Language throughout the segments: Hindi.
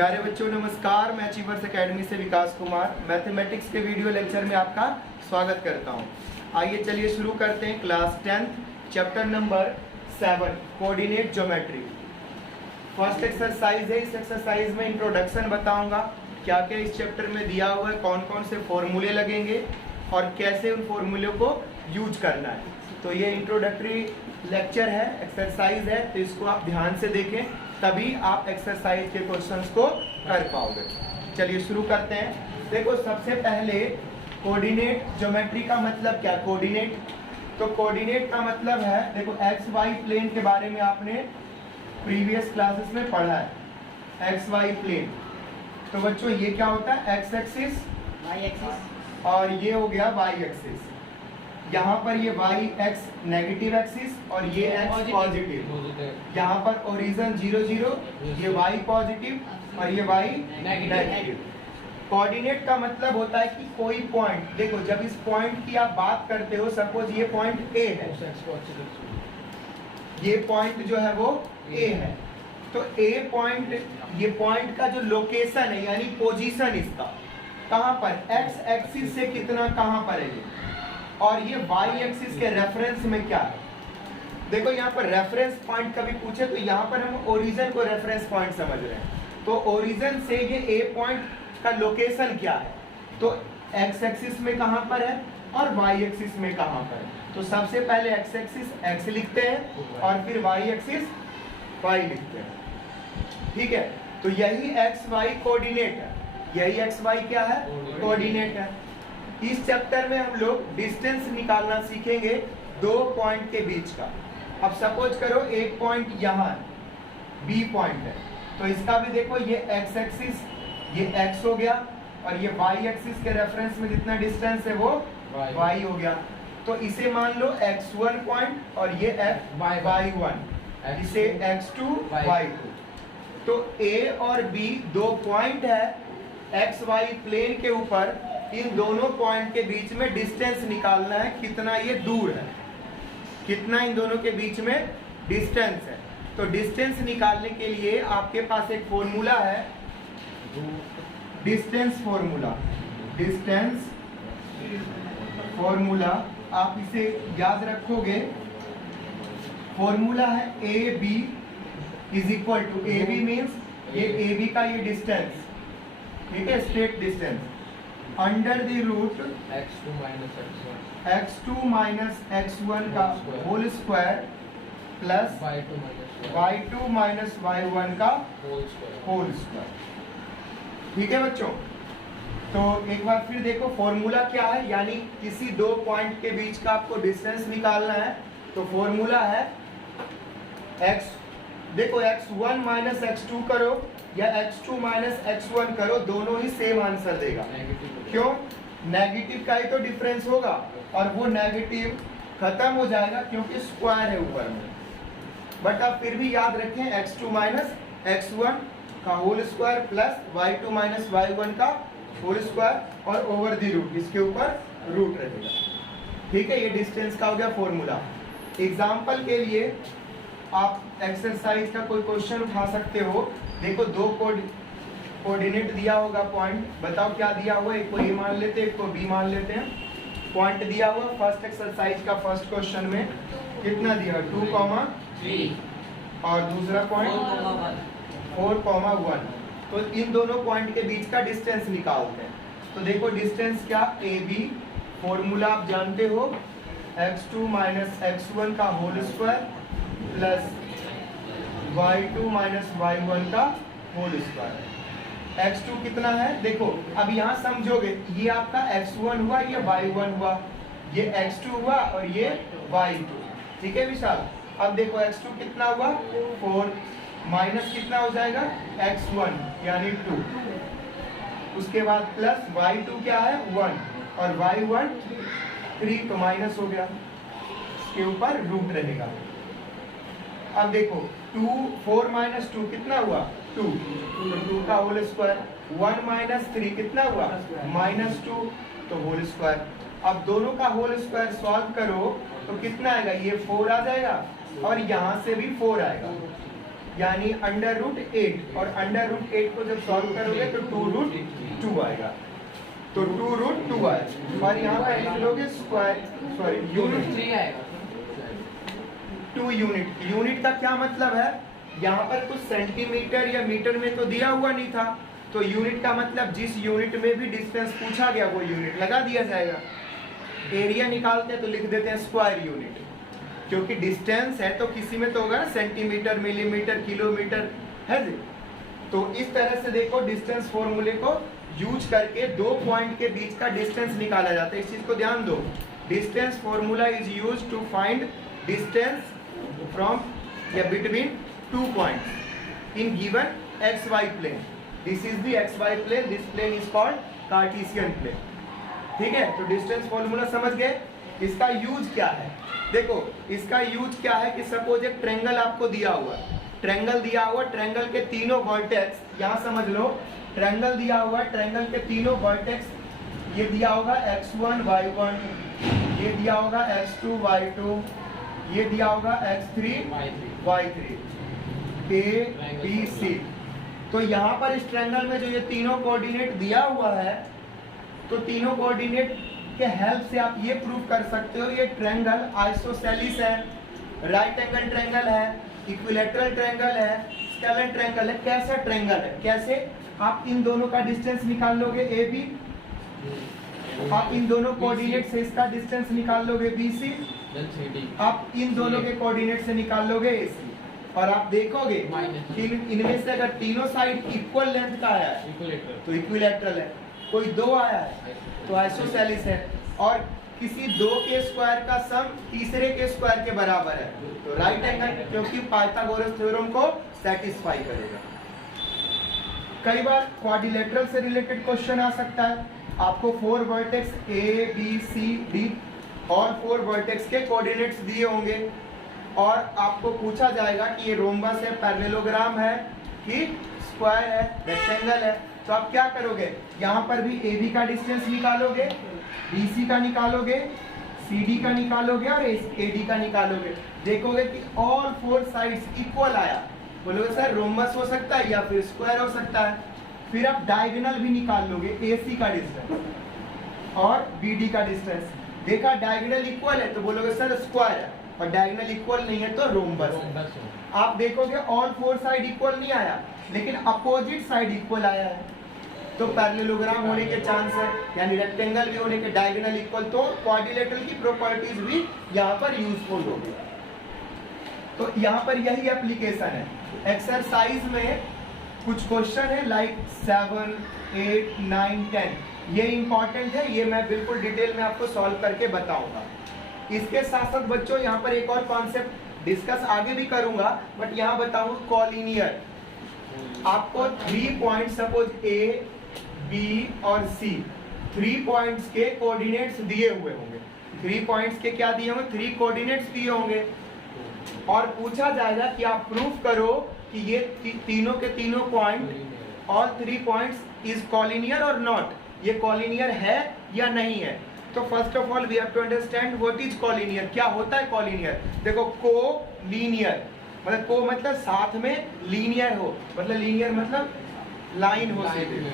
प्यारे बच्चों नमस्कार। मैं अचीवर्स एकेडमी से विकास कुमार मैथमेटिक्स के वीडियो लेक्चर में आपका स्वागत करता हूं। आइए चलिए शुरू करते हैं class 10 chapter number 7 coordinate geometry. First exercise है। इस एक्सरसाइज में इंट्रोडक्शन बताऊंगा, क्या क्या इस चैप्टर में दिया हुआ है, कौन कौन से फॉर्मूले लगेंगे और कैसे उन फॉर्मूलों को यूज करना है। तो ये इंट्रोडक्टरी लेक्चर है, एक्सरसाइज है, तो इसको आप ध्यान से देखें, तभी आप एक्सरसाइज के क्वेश्चंस को कर पाओगे। चलिए शुरू करते हैं। देखो सबसे पहले कोऑर्डिनेट ज्योमेट्री का मतलब क्या। कोऑर्डिनेट, तो कोऑर्डिनेट का मतलब है, देखो एक्स वाई प्लेन के बारे में आपने प्रीवियस क्लासेस में पढ़ा है। एक्स वाई प्लेन, तो बच्चों ये क्या होता है, एक्स एक्सिस वाई एक्सिस और ये हो गया वाई एक्सिस। यहाँ पर ये वाई एक्स नेगेटिव एक्सिस और ये एक्स पॉजिटिव। यहाँ पर ओरिजिन 0 0, ये वाई पॉजिटिव और ये वाई नेगेटिव। कोऑर्डिनेट का मतलब होता है कि कोई पॉइंट, देखो जब इस पॉइंट की आप बात करते हो, सपोज ये पॉइंट ए है, ये पॉइंट जो है वो ए है, तो ए पॉइंट, ये पॉइंट का जो लोकेशन है यानी पोजीशन इसका कहाँ पर, एक्स एक्सिस से कितना कहाँ पर है ये, और ये वाई एक्सिस के रेफरेंस में क्या है। देखो यहाँ पर रेफरेंस पॉइंट कभी पूछे तो यहाँ पर हम ओरिजिन को रेफरेंस पॉइंट समझ रहे हैं, तो ओरिजिन से ये ए पॉइंट का लोकेशन क्या है, तो एक्स एक्सिस में कहाँ पर है और वाई एक्सिस में कहाँ पर है। तो सबसे पहले एक्स एक्सिस एक्स लिखते हैं और फिर वाई एक्सिस वाई लिखते हैं, ठीक है। तो यही एक्स वाई कोऑर्डिनेट है, यही एक्स वाई क्या है, कोऑर्डिनेट है। इस चैप्टर में हम लोग डिस्टेंस निकालना सीखेंगे दो पॉइंट के बीच का। अब सपोज करो एक पॉइंट यहाँ बी पॉइंट है, तो इसका भी देखो ये एक्स एक्सिस, ये एक्स हो गया और ये वाई एक्सिस के रेफरेंस में जितना डिस्टेंस है वो वाई हो गया। तो इसे मान लो x1 पॉइंट और ये y1, इसे x2 y2। तो a और b दो पॉइंट है एक्स वाई प्लेन के ऊपर, इन दोनों पॉइंट के बीच में डिस्टेंस निकालना है, कितना ये दूर है, कितना इन दोनों के बीच में डिस्टेंस है। तो डिस्टेंस निकालने के लिए आपके पास एक फॉर्मूला है, डिस्टेंस फॉर्मूला। डिस्टेंस फॉर्मूला आप इसे याद रखोगे, फॉर्मूला है A B is equal to, A B means ये ए बी का ये डिस्टेंस, ठीक है, straight distance, under the root x2 minus x1 का whole square plus y2 minus y1 का होल स्क्वायर, ठीक है बच्चों। तो एक बार फिर देखो फॉर्मूला क्या है, यानी किसी दो पॉइंट के बीच का आपको डिस्टेंस निकालना है, तो फॉर्मूला है x, देखो x1 माइनस x2 करो या x2 माइनस x1 करो, दोनों ही सेम आंसर देगा। क्यों, नेगेटिव का ही तो डिफरेंस होगा और वो नेगेटिव खत्म हो जाएगा क्योंकि स्क्वायर है ऊपर में। बट आप फिर भी याद रखें x2 माइनस x1 का whole square plus y2 minus y1 का होल स्क्वायर और ओवर द रूट, इसके ऊपर रूट रहेगा, ठीक है। ये डिस्टेंस का हो गया फॉर्मूला। एग्जाम्पल के लिए आप एक्सरसाइज का कोई क्वेश्चन उठा सकते हो। देखो दो कोऑर्डिनेट दिया होगा पॉइंट, बताओ क्या दिया हुआ है, एक को ए मान लेते हैं, एक को बी मान लेते हैं। पॉइंट दिया हुआ फर्स्ट एक्सरसाइज का फर्स्ट क्वेश्चन में कितना दिया, 2,3 और दूसरा पॉइंट 4,1। तो इन दोनों पॉइंट के बीच का डिस्टेंस निकालते हैं। तो देखो डिस्टेंस क्या, ए बी, फॉर्मूला आप जानते हो, x2 माइनस x1 का whole square plus y2 minus y1 का होल स्क्वायर। x2 कितना है, देखो अब यहाँ समझोगे, ये आपका x1 हुआ, ये y1 हुआ, ये x2 हुआ और ये y2, ठीक है विशाल। अब देखो x2 कितना हुआ 4 माइनस कितना हो जाएगा x1 यानी 2, उसके बाद प्लस y2 क्या है 1 और y1 3, तो माइनस हो गया, इसके ऊपर रूट रहेगा। अब देखो 4 माइनस 2 कितना हुआ 2, तो 2 का होल स्क्वायर, 1 माइनस 3 कितना हुआ -2, तो होल स्क्वायर। अब दोनों का होल स्क्वायर सॉल्व करो तो कितना आएगा, ये 4 आ जाएगा और यहाँ से भी 4 आएगा, यानी √8, और √8 को जब सॉल्व करोगे तो 2√2 आएगा, तो 2√2 आएगा। और यहाँ पर लिख लोगे स्क्वायर, सॉरी यूनिट 3 आएगा, 2 यूनिट। यूनिट का क्या मतलब है, यहाँ पर कुछ सेंटीमीटर या मीटर में तो दिया हुआ नहीं था, तो यूनिट का मतलब जिस यूनिट में भी डिस्टेंस पूछा गया वो यूनिट लगा दिया जाएगा। एरिया निकालते हैं तो लिख देते हैं स्क्वायर यूनिट, क्योंकि डिस्टेंस है तो किसी में तो होगा ना सेंटीमीटर, मिलीमीटर, किलोमीटर, है जी। तो इस तरह से देखो डिस्टेंस फॉर्मूले को यूज करके दो पॉइंट के बीच का डिस्टेंस निकाला जाता है। इस चीज को ध्यान दो, distance formula is used to find distance from या between 2 points in given XY plane. This is the XY plane, this plane is called Cartesian plane. ठीक है, तो डिस्टेंस फॉर्मूला समझ गए। इसका यूज क्या है, देखो इसका यूज क्या है कि सपोज एक ट्रायंगल आपको दिया हुआ है, ट्रायंगल दिया हुआ, ट्रायंगल के तीनों वर्टेक्स, यहाँ समझ लो ट्रायंगल दिया हुआ, ट्रायंगल के तीनों वर्टेक्स ये दिया होगा x1 y1, ये दिया होगा x2 y2, ये दिया होगा x3 y3, a b c। तो यहाँ पर इस ट्रायंगल में जो ये तीनों कोऑर्डिनेट दिया हुआ है, तो तीनों कोऑर्डिनेट के हेल्प से आप ये प्रूव कर सकते हो ये ट्रायंगल आइसोसेलिस है, राइट एंगल ट्रायंगल है, इक्विलैटरल ट्रायंगल है, स्केलर ट्रायंगल है। कैसा ट्रायंगल है, कैसे आप इन दोनों का डिस्टेंस निकाल लोगे AB, आप इन दोनों कोऑर्डिनेट से इसका डिस्टेंस निकाल लोगे BC, आप इन दोनों के कोऑर्डिनेट से निकाल लोगे AC, और आप देखोगे कि इनमें से अगर तीनों साइड इक्वल लेंथ का आया है तो इक्विलैटरल है, कोई दो आया है तो आइसोसेलिस है, और किसी दो के स्क्वायर का सम तीसरे के स्क्वायर के बराबर है तो राइट एंगल, क्योंकि पाइथागोरस थ्योरम को सेटिस्फाई करेगा। कई बार क्वाड्रिलेटरल से रिलेटेड क्वेश्चन आ सकता है, आपको 4 vertex A B C D और 4 वर्टेक्स के कोऑर्डिनेट्स दिए होंगे, और आपको पूछा जाएगा कि ये रोम्बस है, पैरेललोग्राम है कि स्क्वायर है, रेक्टेंगल है। तो आप क्या करोगे, यहाँ पर भी AB का डिस्टेंस निकालोगे, BC का निकालोगे, CD का निकालोगे और AD का निकालोगे। देखोगे कि ऑल 4 साइड्स इक्वल आया, बोलोगे सर रोम्बस हो सकता है या फिर स्क्वायर हो सकता है। फिर आप डायगोनल भी निकाल लोगे, AC का डिस्टेंस और BD का डिस्टेंस, देखा डायगोनल इक्वल है तो बोलोगे सर स्क्वायर है, और डायगोनल इक्वल नहीं है तो रोम्बस है। आप देखोगे ऑल 4 साइड इक्वल नहीं आया, लेकिन अपोजिट साइड इक्वल आया है, तो पैरेललोग्राम होने के चांस है, यानी रेक्टेंगल भी होने के, डायगोनल इक्वल, तो क्वाड्रिलेटरल की प्रॉपर्टीज भी यहाँ पर यूजफुल होगी। तो यहाँ पर यही एप्लीकेशन है। एक्सरसाइज में कुछ क्वेश्चन है लाइक 7, 8, 9, 10, ये इंपॉर्टेंट है, ये मैं बिल्कुल डिटेल में आपको सॉल्व करके बताऊंगा। इसके साथ साथ बच्चों यहाँ पर एक और कॉन्सेप्ट डिस्कस आगे भी करूंगा, बट यहाँ बताऊं कॉलिनियर। आपको 3 पॉइंट सपोज A, B और C, 3 पॉइंट्स के कोऑर्डिनेट्स दिए हुए होंगे। 3 पॉइंट्स के क्या दिए होंगे, 3 कोऑर्डिनेट्स दिए होंगे, और पूछा जाएगा कि आप प्रूफ करो कि ये तीनों के तीनों point, all 3 points is collinear और नॉट, ये कॉलिनियर है या नहीं है। तो first of all we have to understand what is collinear, क्या होता है कॉलिनियर। देखो को लीनियर मतलब को मतलब साथ में, लीनियर हो मतलब लीनियर मतलब लाइन हो सीधे,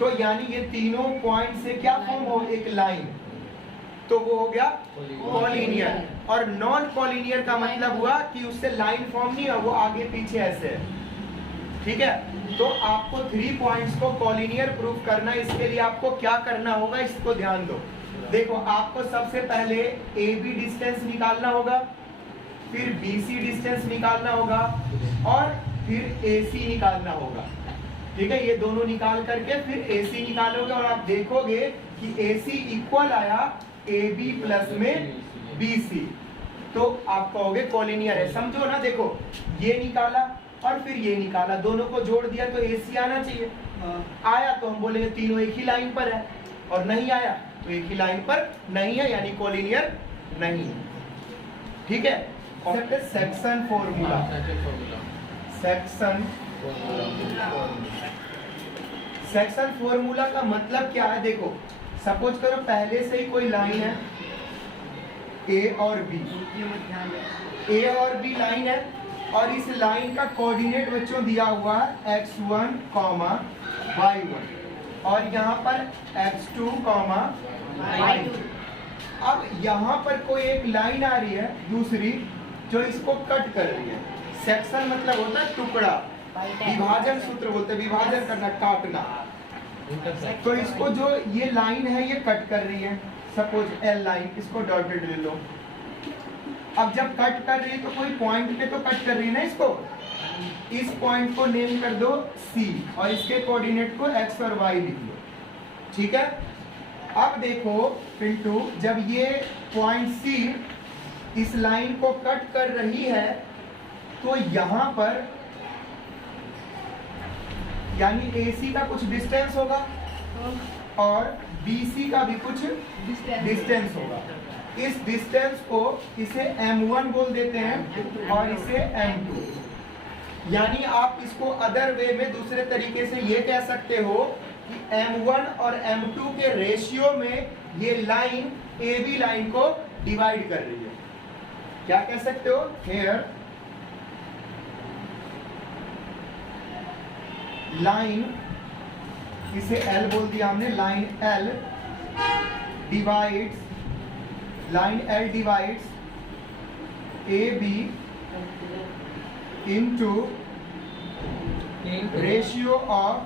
तो यानी ये तीनों पॉइंट से क्या फॉर्म हो, एक लाइन, तो वो हो गया कॉलिनियर। और नॉन कॉलिनियर का मतलब हुआ कि उससे लाइन फॉर्म नहीं है, वो आगे पीछे ऐसे है। ठीक है, तो आपको 3 पॉइंट्स को कॉलिनियर प्रूफ करना है, इसके लिए आपको क्या करना होगा, इसको ध्यान दो। देखो आपको सबसे पहले AB डिस्टेंस निकालना होगा, फिर BC डिस्टेंस निकालना होगा, और फिर AC निकालना होगा। ठीक है, ये दोनों निकाल करके फिर AC निकालोगे, और आप देखोगे कि AC इक्वल आया AB प्लस में BC, तो आप कहोगे कॉलिनियर है। समझो ना, देखो ये निकाला और फिर ये निकाला, दोनों को जोड़ दिया तो AC आना चाहिए, आया तो हम बोलेंगे तीनों एक ही लाइन पर है, और नहीं आया तो एक ही लाइन पर नहीं है, यानी कॉलिनियर नहीं है। ठीक है, सेक्शन फॉर्मूला, सेक्शन फॉर्मूला का मतलब क्या है, देखो सपोज करो पहले से ही कोई लाइन है A और B, A और B लाइन है, और इस लाइन का कोऑर्डिनेट बच्चों दिया हुआ है x1, y1 और यहाँ पर x2, y2। अब यहाँ पर कोई एक लाइन आ रही है दूसरी जो इसको कट कर रही है। सेक्शन मतलब होता है टुकड़ा, विभाजन सूत्र बोलते हैं, विभाजन करना, काटना। तो इसको जो ये लाइन है ये कट कर रही है, सपोज एल लाइन, इसको डॉटेड ले लो। अब जब कट कर रही है तो कोई पॉइंट पे तो कट कर रही है ना इसको, इस पॉइंट को नेम कर दो C और इसके कोऑर्डिनेट को x और y लिख लो, ठीक है। अब देखो पिंटू, जब ये पॉइंट C इस लाइन को कट कर रही है तो यहाँ पर यानी AC का कुछ डिस्टेंस होगा और BC का भी कुछ डिस्टेंस होगा। इस डिस्टेंस को इसे M1 बोल देते हैं और इसे M2। यानी आप इसको अदर वे में दूसरे तरीके से ये कह सकते हो कि M1 और M2 के रेशियो में ये लाइन AB लाइन को डिवाइड कर रही है। क्या कह सकते हो? हियर लाइन, इसे L बोल दिया हमने, line L divides, line L divides AB into ratio of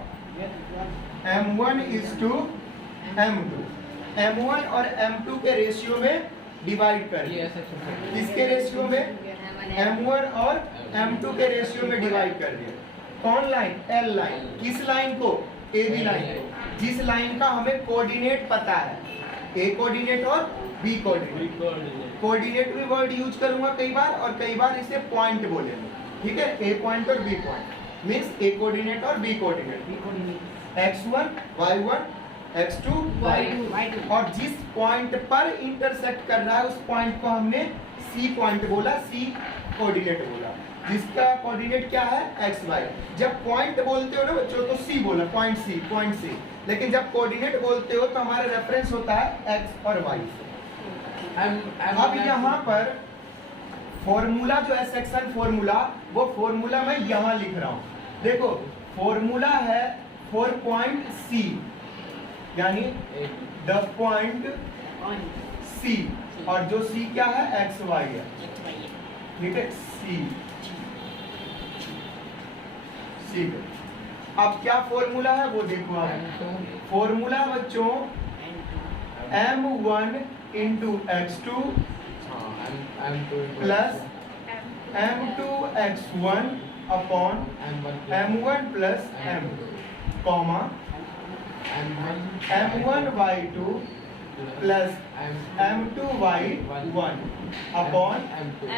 M1 is to M2। M1 और M2 के रेशियो में डिवाइड कर, इसके रेशियो में M1 और M2 के रेशियो में डिवाइड कर दिया। कौन लाइन? L line. किस लाइन को? AB लाइन को, जिस लाइन का हमें कोऑर्डिनेट पता है, A कोऑर्डिनेट और B कोऑर्डिनेट। कोऑर्डिनेट भी वर्ड यूज करूंगा कई बार और कई बार इसे पॉइंट बोलेंगे, ठीक है। A पॉइंट और B point means A coordinate और B coordinate, x1, y1, x2, y2 और जिस पॉइंट पर इंटरसेक्ट कर रहा है उस पॉइंट को हमने C पॉइंट बोला, C कोऑर्डिनेट बोला, जिसका कोऑर्डिनेट क्या है? x, y। जब पॉइंट बोलते हो ना बच्चों तो C बोला, पॉइंट C। लेकिन जब कोऑर्डिनेट बोलते हो तो हमारा रेफरेंस होता है x और y। अब यहाँ पर फॉर्मूला जो है, सेक्शन फॉर्मूला, वो फॉर्मूला मैं यहाँ लिख रहा हूँ। देखो फॉर्मूला है फॉर पॉइंट C, यानी द पॉइंट C, और जो C क्या है? x, y है, ठीक है। C। अब क्या फॉर्मूला है वो देखो आप। फॉर्मूला बच्चों M1 into x2 plus M2 x1 upon M1 plus M2 comma M1 y2 plus M2 y1 upon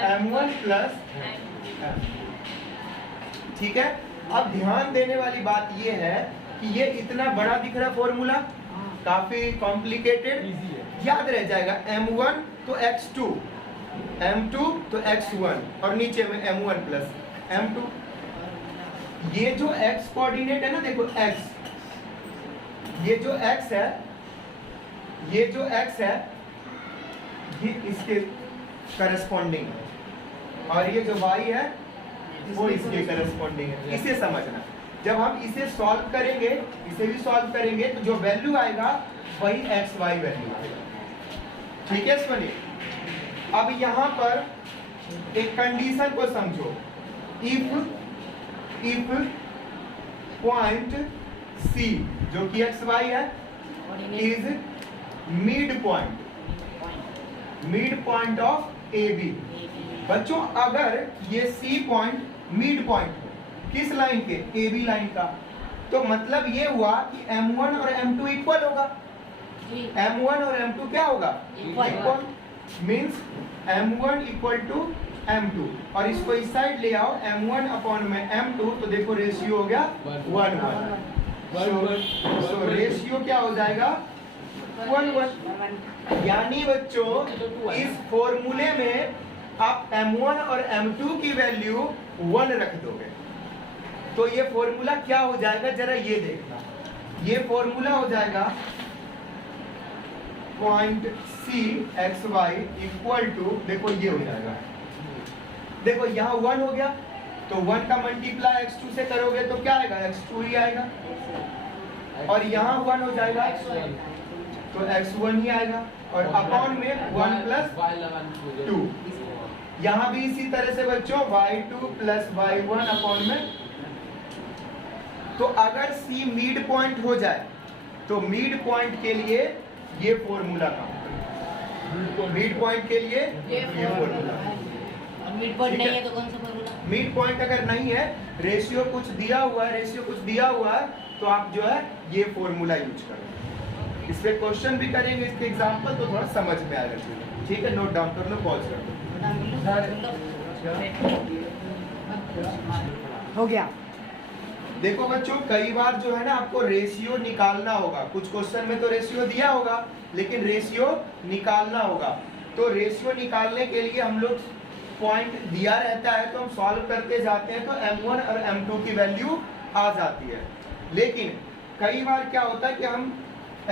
M1 plus M। ठीक है। अब ध्यान देने वाली बात ये है कि ये इतना बड़ा दिख रहा है फॉर्मूला, काफी कॉम्प्लिकेटेड, याद रह जाएगा। M1 तो x2, M2 तो x1 और नीचे में M1 प्लस M2। ये जो x कोऑर्डिनेट है ना, देखो x, ये जो x है, ये जो x है ये इसके करस्पॉन्डिंग है और ये जो y है वो इसके करस्पॉन्डिंग है। इसे समझना, जब हम इसे सॉल्व करेंगे, इसे भी सॉल्व करेंगे तो जो वैल्यू आएगा वही एक्स वाई वैल्यू आएगा। ठीक है सुनिए, अब यहाँ पर एक कंडीशन को समझो। इफ पॉइंट सी जो कि एक्स वाई है is mid point of A B. बच्चों अगर ये सी पॉइंट मिड पॉइंट हो किस लाइन के? ए बी लाइन का, तो मतलब ये हुआ कि M1 और M2 इक्वल होगा। M1 और M2 क्या होगा? Equal, means M1 equal to M2। और इसको इस साइड ले आओ, M1 अपॉन में M2, तो देखो रेशियो हो गया 1:1। सो रेशियो क्या हो जाएगा? 1:1। यानी बच्चों इस फॉर्मूले में आप M1 और M2 की वैल्यू 1 रख दोगे तो ये फॉर्मूला क्या हो जाएगा? जरा ये देखना, ये फॉर्मूला हो जाएगा point C X Y equal to, देखो ये हो जाएगा, देखो यहाँ 1 हो गया, तो 1 का मल्टीप्लाई x2 से करोगे तो क्या आएगा, x2 ही आएगा, और यहाँ 1 हो जाएगा तो x1 ही आएगा, और अपॉन में 1 प्लस 2। यहाँ भी इसी तरह से बच्चों y2 प्लस y1 अपॉन में। तो अगर C मिड पॉइंट हो जाए तो मिड पॉइंट के लिए ये फॉर्मूला का, मिड पॉइंट के लिए ये फॉर्मूला। मिड पॉइंट नहीं है तो कौन सा फॉर्मूला? मिड पॉइंट अगर नहीं है, रेशियो कुछ दिया हुआ है, रेशियो कुछ दिया हुआ है, तो आप जो है ये फॉर्मूला यूज करो। इस पे क्वेश्चन भी करेंगे, इसके एग्जांपल, तो थोड़ा समझ में आएगा। ठीक है, नोट डाउन कर लो, पॉज कर लो। हो गया। देखो बच्चों, कई बार जो है ना आपको रेशियो निकालना होगा, कुछ क्वेश्चन में तो रेशियो दिया होगा लेकिन रेशियो निकालना होगा। तो रेशियो निकालने के लिए हम लोग पॉइंट दिया रहता है तो हम सॉल्व करते जाते हैं, तो m1 और m2 की वैल्यू आ जाती है। लेकिन कई बार क्या होता है कि हम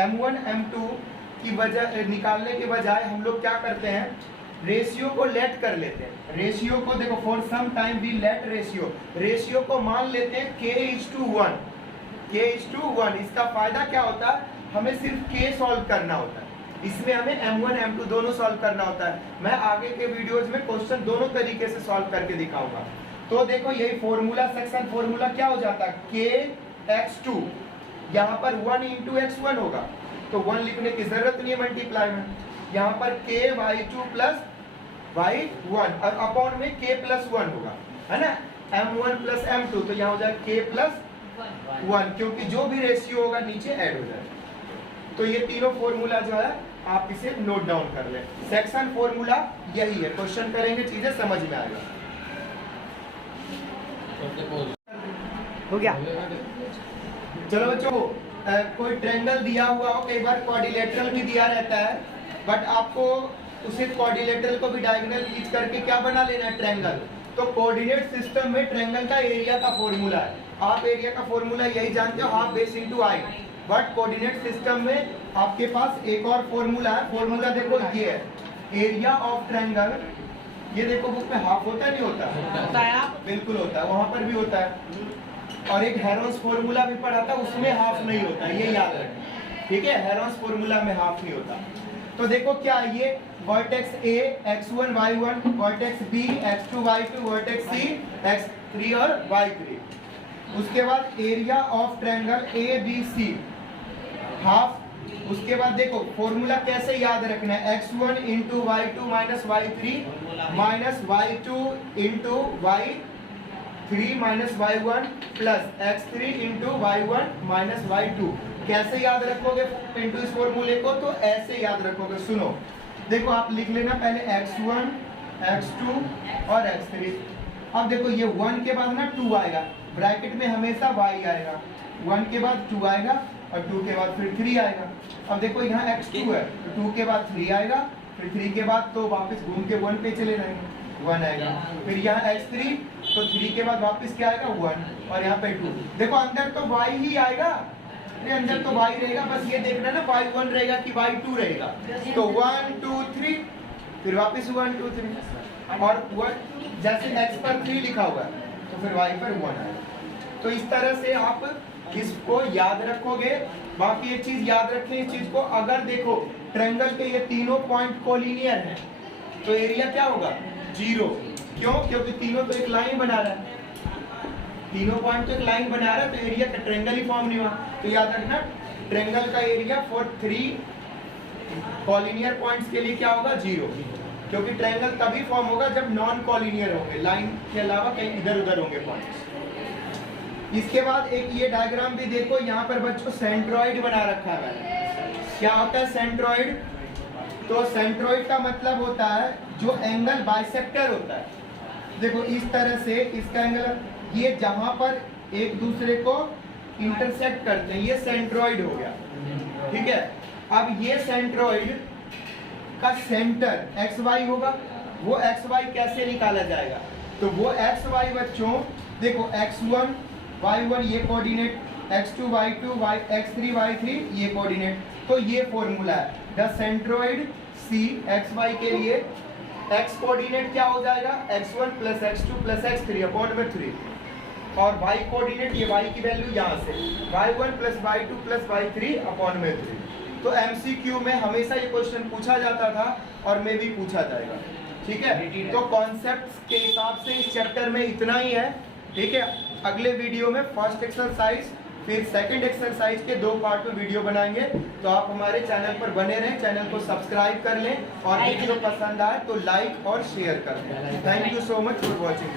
m1 m2 की वजह निकालने के बजाय हम लोग क्या करते हैं, रेशियो को लेट कर लेते हैं। रेशियो को देखो, for some time we let ratio, ratio को मान लेते हैं k:1, k:1। इसका फायदा क्या होता है, हमें सिर्फ k सॉल्व करना होता है, इसमें हमें m1 m2 दोनों सॉल्व करना होता है। मैं आगे के वीडियोज में क्वेश्चन दोनों तरीके से सॉल्व करके दिखाऊंगा। तो देखो यही फॉर्मूला, सेक्शन फॉर्मूला क्या हो जाता है, k(x2), यहाँ पर 1 × x1 होगा, तो 1 लिखने की जरूरत नहीं है मल्टीप्लाई में। यहाँ पर k(y2) प्लस y1 और अपॉन में k+1 होगा, है ना, m1 प्लस m2, तो यहाँ हो जाएगा k+1, क्योंकि जो भी रेशियो होगा नीचे ऐड हो जाएगा। तो ये तीनों फॉर्मूला जो है आप इसे नोट डाउन कर लें। सेक्शन फॉर्मूला यही है, क्वेश्चन करेंगे चीजें समझ में आएगा। हो गया। चलो बच्चों, कोई ट्रायंगल दिया हुआ हो, कई बार क्वाड्रिलेटरल भी दिया रहता है, बट आपको उसे क्वाड्रिलेटरल को भी डायगोनल खींच करके क्या बना लेना है, ट्रायंगल। तो कोऑर्डिनेट सिस्टम में ट्रायंगल का एरिया का फॉर्मूला है, आप एरिया का फॉर्मूला यही जानते हो, half base into I. But coordinate system में आपके पास एक और फॉर्मूला है, फॉर्मूला देखो ये है, एरिया ऑफ ट्रायंगल। ये देखो बुक में हाफ होता है, नहीं होता? बिल्कुल होता है, वहां पर भी होता है। और एक हेरोन्स फॉर्मूला भी पढ़ा था, उसमें हाफ नहीं होता, ये याद रखें, ठीक है। हेरोन्स फॉर्मूला में हाफ नहीं होता। तो देखो क्या ये vertex A x1 y1, vertex B x2 y2, vertex C x3 और y3। उसके बाद area of triangle ABC half. उसके बाद देखो फॉर्मूला कैसे याद रखना है, x1 × y2 minus y3 minus y2 × y3 minus y1 plus x3 × y1 minus y2। कैसे याद रखोगे इनटू इस फॉर्मूले को, तो ऐसे याद रखोगे। सुनो, देखो आप लिख लेना पहले x1, x2 और x3। अब देखो ये 1 के बाद ना 2 आएगा, ब्रैकेट में हमेशा y आएगा, 1 के बाद 2 आएगा और 2 के बाद फिर 3 आएगा। अब देखो यहाँ x2 है, तो 2 के बाद 3 आएगा, फिर 3 के बाद तो वापस घूम के 1 पे चले जाएंगे, 1 आएगा। फिर यहाँ x3, तो 3 के बाद वापस क्या आएगा, 1, और यहाँ पे 2। देखो अंदर तो y ही आएगा, अंदर तो y रहेगा, बस ये देखना ना y1 रहेगा कि y2 रहेगा। तो 1 2 3, फिर वापस 1 2 3, और 1 जैसे x पर 3 लिखा हुआ है तो फिर y पर 1 आएगा। तो इस तरह से आप इसको याद रखोगे। बाकी एक चीज याद रखें, इस चीज को, अगर देखो ट्रायंगल के ये तीनों पॉइंट कोलिनियर हैं तो एरिया क्या होगा, 0। क्यों? क्योंकि तीनों तो एक लाइन बना रहा है, तीनों पॉइंट तो एक लाइन बना रहा है, तो एरिया का ट्रायंगल ही फॉर्म नहीं हुआ। तो याद रखना ट्रायंगल का एरिया फॉर 3 कॉलिनियर पॉइंट्स के लिए क्या होगा, 0, क्योंकि ट्रायंगल तभी फॉर्म होगा जब नॉन कॉलिनियर होंगे, लाइन के अलावा कहीं इधर उधर होंगे पॉइंट्स। इसके बाद एक ये डायग्राम भी देखो, यहाँ पर बच्चों सेंट्रॉइड बना रखा है। क्या होता है सेंट्रॉइड? तो सेंट्रॉइड का मतलब होता है जो एंगल बाइसेक्टर होता है। देखो इस तरह से इसका एंगल, ये जहां पर एक दूसरे को इंटरसेक्ट करते हैं, ये सेंट्रॉइड हो गया, ठीक है। अब ये सेंट्रॉइड का सेंटर XY होगा, वो XY कैसे निकाला जाएगा? तो वो XY बच्चों देखो x1 y1 ये coordinate, x2 y2 x3 y3 ये कोऑर्डिनेट। तो ये फॉर्मूला है, द सेंट्रॉइड C XY के लिए x कोऑर्डिनेट क्या हो जाएगा, x1 plus x2 plus x3 upon में 3 और y कोऑर्डिनेट ये y की वैल्यू यहाँ से y1 plus y2 plus y3 upon में 3। तो MCQ में हमेशा ये क्वेश्चन पूछा जाता था और में भी पूछा जाएगा, ठीक है। तो कॉन्सेप्ट के हिसाब से इस चैप्टर में इतना ही है, ठीक है। अगले वीडियो में फर्स्ट एक्सरसाइज फिर सेकंड एक्सरसाइज के 2 पार्ट में वीडियो बनाएंगे। तो आप हमारे चैनल पर बने रहें, चैनल को सब्सक्राइब कर लें और वीडियो पसंद आए तो लाइक और शेयर कर दें। Thank you so much for watching.